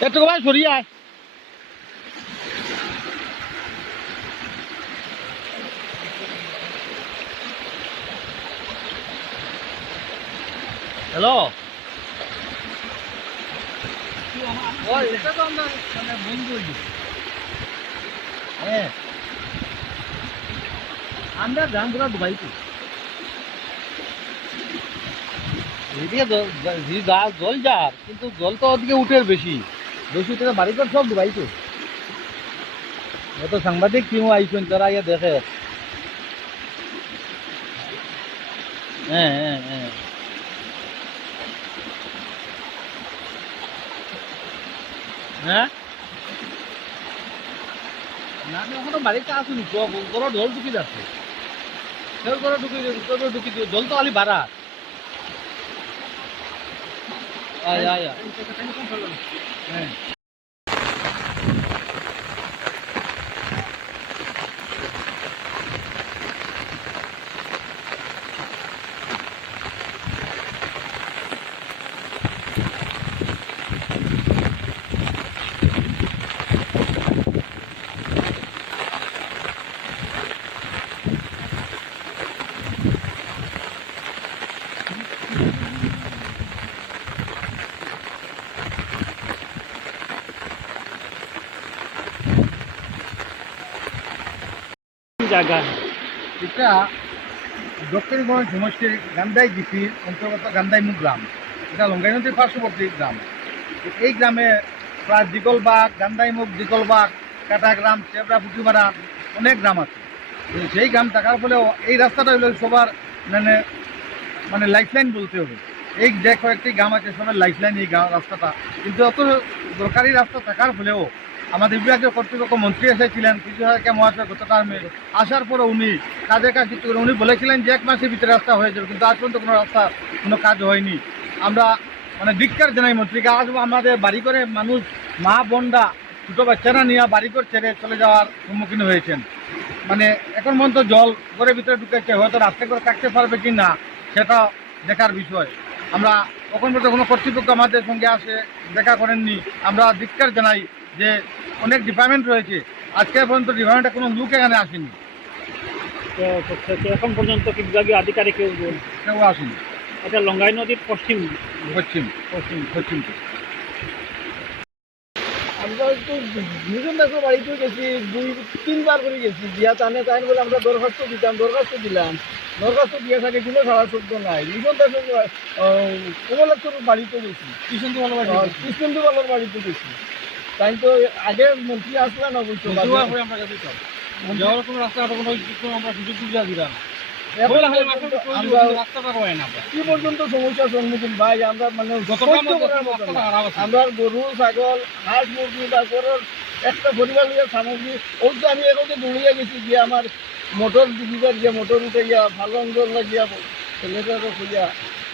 একটু ভাই সরিয়ে আয়। হ্যালো ওই এটা তো আমরা বন্ধু হ্যাঁ। আমরা গ্রাম ডুবাই তো এদিকে জল যার, কিন্তু জল তো ওদিকে উঠে বেশি। বেশি উঠে বাড়ি ঘর সব ডুবাই তো সাংবাদিক টিমও আইছেন, তারা ইয়ে দেখে। হ্যাঁ হ্যাঁ হ্যাঁ। হ্যাঁ? না আমি এখনও বাড়িতে আসুন জল ঢুকি যাচ্ছে। কেউ করে ঢুকি কেউ ঢুকি দিও জল তো আলি বাড়া। আয় আয় আয়। হ্যাঁ। এটা দক্ষিণগঞ্জ সমষ্টির গান্দাই জিপির অন্তর্গত গান্দাইমুখ গ্রাম। এটা লঙ্গাই নদীর পার্শ্ববর্তী গ্রাম। এই গ্রামে প্রায় দিগলবাগ গান্দাইমুখ দিগলবাগ কাটাগ্রাম চেবড়া, পুঁটিমারা অনেক গ্রাম আছে। সেই গ্রাম থাকার ফলেও এই রাস্তাটা হলো সবার মানে মানে লাইফলাইন বলতে হবে। এই যে কয়েকটি গ্রাম আছে সবার লাইফলাইন এই রাস্তাটা। কিন্তু অত দরকারি রাস্তা থাকার ফলেও আমাদের বিভাগীয় কর্তৃপক্ষ মন্ত্রী এসেছিলেন, কিছু হাজার মহাশয় গত টার্মে আসার পরে উনি কাজের কাজ কিছু উনি বলেছিলেন যে এক মাসের ভিতরে রাস্তা হয়ে যাবে, কিন্তু আজ পর্যন্ত কোনো রাস্তা, কোনো কাজ হয়নি। আমরা মানে ধিক্কার জানাই মন্ত্রীকে, আজ আমাদের বাড়ি করে মানুষ, মা, বোনরা, ছোটো বাচ্চারা নিয়ে বাড়ি করে ছেড়ে চলে যাওয়ার সম্মুখীন হয়েছেন। মানে এখন পর্যন্ত জল ঘরের ভিতরে ঢুকেছে, হয়তো রাস্তা করে থাকতে পারবে কি না সেটা দেখার বিষয়। আমরা তখন পর্যন্ত কোনো কর্তৃপক্ষ আমাদের সঙ্গে আসে দেখা করেননি। আমরা ধিক্কার জানাই যে অনেক ডিপার্টমেন্ট রয়েছে। আজকে পর্যন্ত ডিপার্টমেন্টে কোনো লোক এখানে আসেনি। তো এখন পর্যন্ত কি বিভাগীয় আধিকারিক কেউ কেউ আসেনি। এটা লঙ্গাই নদীর পশ্চিম। পশ্চিম পশ্চিম পশ্চিম আমরা তো দুজন দেখো বাড়িতেও গেছি দুই তিনবার করে গেছি। দিয়া টানে টাইম বলে আমরা দরখাস্ত দিতাম দরখাস্ত দিলাম। দরখাস্ত দিয়ে থাকে কোনো সারা শব্দ নাই। দুজন দেখো কমলাক্ষর বাড়িতে গেছি। কৃষ্ণন্দু ভালো কৃষ্ণন্দু বালার বাড়িতে গেছি। তাই তো আগে মন্ত্রী আসলে না বুঝতে আমরা গেছি যাওয়ার কোনো রাস্তা আমরা সুযোগ সুবিধা দিলাম আমরা রাস্তাটা না কি পর্যন্ত সমস্যার সম্মুখীন ভাই আমরা মানে যতটা সহ্য করার মতো রাস্তাটা না। খারাপ আছে আমরা গরু ছাগল হাঁস মুরগি বা গরুর একটা পরিবার লিয়ে সামগ্রী। ওই তো আমি এখানে দৌড়িয়ে গেছি গিয়ে আমার মোটর দিদিবার গিয়ে মোটর উঠে গিয়া ভালো অঞ্চল গিয়া ছেলেটারও খুঁজিয়া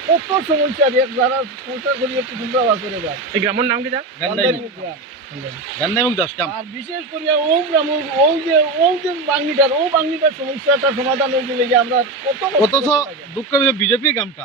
কত সমস্যা যারা করি একটু করে গ্রামের নাম কি যা কাম আর বিশেষ করে যে ও যে ও সমস্যাটা সমাধান হয়ে গেলে আমরা কত অথচ। দুঃখ বিজেপি গ্রামটা